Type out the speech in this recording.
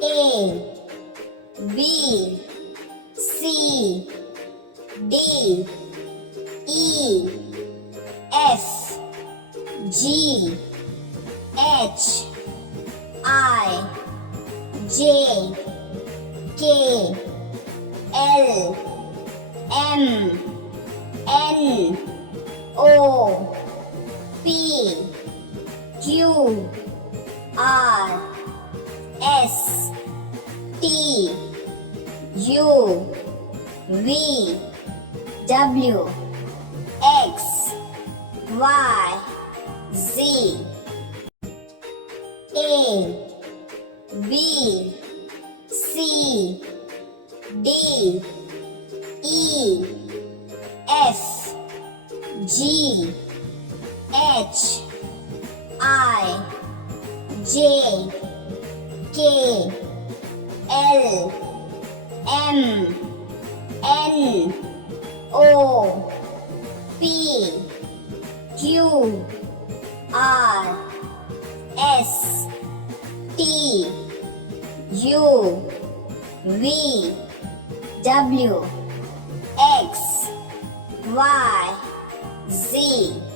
A B C D E F G H I J K L M N O P Q R S T U V W X Y Z. A B C D E F G H I J K L M N O P Q R S T U V W X Y Z.